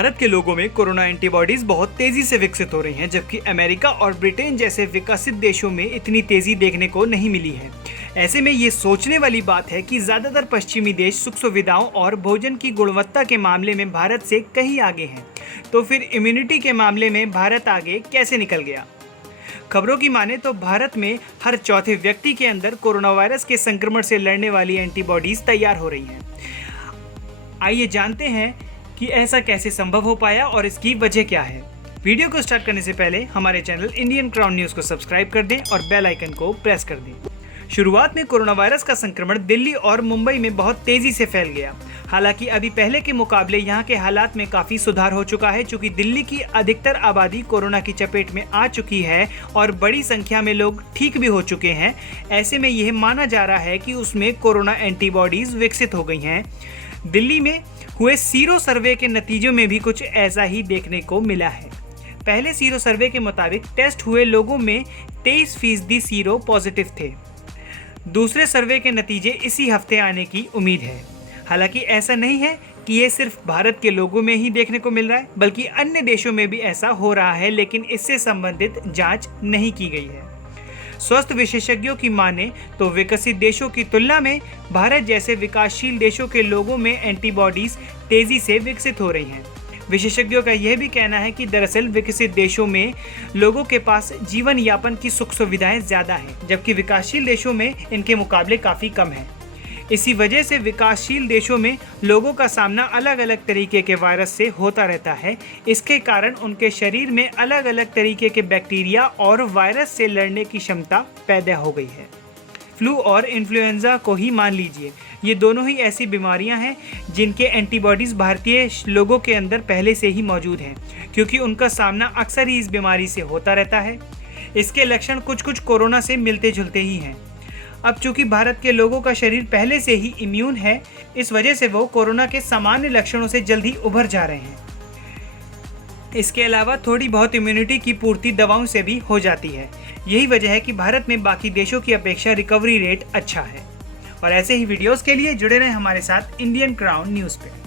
भारत के लोगों में कोरोना एंटीबॉडीज बहुत तेजी से विकसित हो रही हैं, जबकि अमेरिका और ब्रिटेन जैसे विकसित देशों में इतनी तेजी देखने को नहीं मिली है। ऐसे में ये सोचने वाली बात है कि ज्यादातर पश्चिमी देश सुख सुविधाओं और भोजन की गुणवत्ता के मामले में भारत से कहीं आगे हैं। तो फिर इम्यूनिटी के मामले में भारत आगे कैसे निकल गया? खबरों की माने तो भारत में हर चौथे व्यक्ति के अंदर कोरोना वायरस के संक्रमण से लड़ने वाली एंटीबॉडीज तैयार हो रही हैं। आइए जानते हैं कि ऐसा कैसे संभव हो पाया और इसकी वजह क्या है। वीडियो को स्टार्ट करने से पहले हमारे चैनल इंडियन क्राउन न्यूज़ को सब्सक्राइब कर दें और बेल आइकन को प्रेस कर दें। शुरुआत में कोरोना वायरस का संक्रमण दिल्ली और मुंबई में बहुत तेजी से फैल गया। हालांकि अभी पहले के मुकाबले यहाँ के हालात में काफ़ी सुधार हो चुका है, चूँकि दिल्ली की अधिकतर आबादी कोरोना की चपेट में आ चुकी है और बड़ी संख्या में लोग ठीक भी हो चुके हैं। ऐसे में यह माना जा रहा है कि उसमें कोरोना एंटीबॉडीज विकसित हो गई हैं। दिल्ली में हुए सीरो सर्वे के नतीजों में भी कुछ ऐसा ही देखने को मिला है। पहले सीरो सर्वे के मुताबिक टेस्ट हुए लोगों में 23% सीरो पॉजिटिव थे। दूसरे सर्वे के नतीजे इसी हफ्ते आने की उम्मीद है। हालांकि ऐसा नहीं है कि ये सिर्फ भारत के लोगों में ही देखने को मिल रहा है, बल्कि अन्य देशों में भी ऐसा हो रहा है, लेकिन इससे संबंधित जांच नहीं की गई है। स्वास्थ्य विशेषज्ञों की माने तो विकसित देशों की तुलना में भारत जैसे विकासशील देशों के लोगों में एंटीबॉडीज तेजी से विकसित हो रही हैं। विशेषज्ञों का यह भी कहना है कि दरअसल विकसित देशों में लोगों के पास जीवन यापन की सुख सुविधाएं ज़्यादा हैं, जबकि विकासशील देशों में इनके मुकाबले काफ़ी कम है। इसी वजह से विकासशील देशों में लोगों का सामना अलग अलग तरीके के वायरस से होता रहता है। इसके कारण उनके शरीर में अलग अलग तरीके के बैक्टीरिया और वायरस से लड़ने की क्षमता पैदा हो गई है। फ्लू और इन्फ्लुएंजा को ही मान लीजिए, ये दोनों ही ऐसी बीमारियां हैं जिनके एंटीबॉडीज़ भारतीय लोगों के अंदर पहले से ही मौजूद हैं, क्योंकि उनका सामना अक्सर ही इस बीमारी से होता रहता है। इसके लक्षण कुछ कोरोना से मिलते जुलते ही हैं। अब चूंकि भारत के लोगों का शरीर पहले से ही इम्यून है, इस वजह से वो कोरोना के सामान्य लक्षणों से जल्दी उभर जा रहे हैं। इसके अलावा थोड़ी बहुत इम्यूनिटी की पूर्ति दवाओं से भी हो जाती है। यही वजह है कि भारत में बाकी देशों की अपेक्षा रिकवरी रेट अच्छा है। और ऐसे ही वीडियोस के लिए जुड़े रहें हमारे साथ इंडियन क्राउन न्यूज़ पे।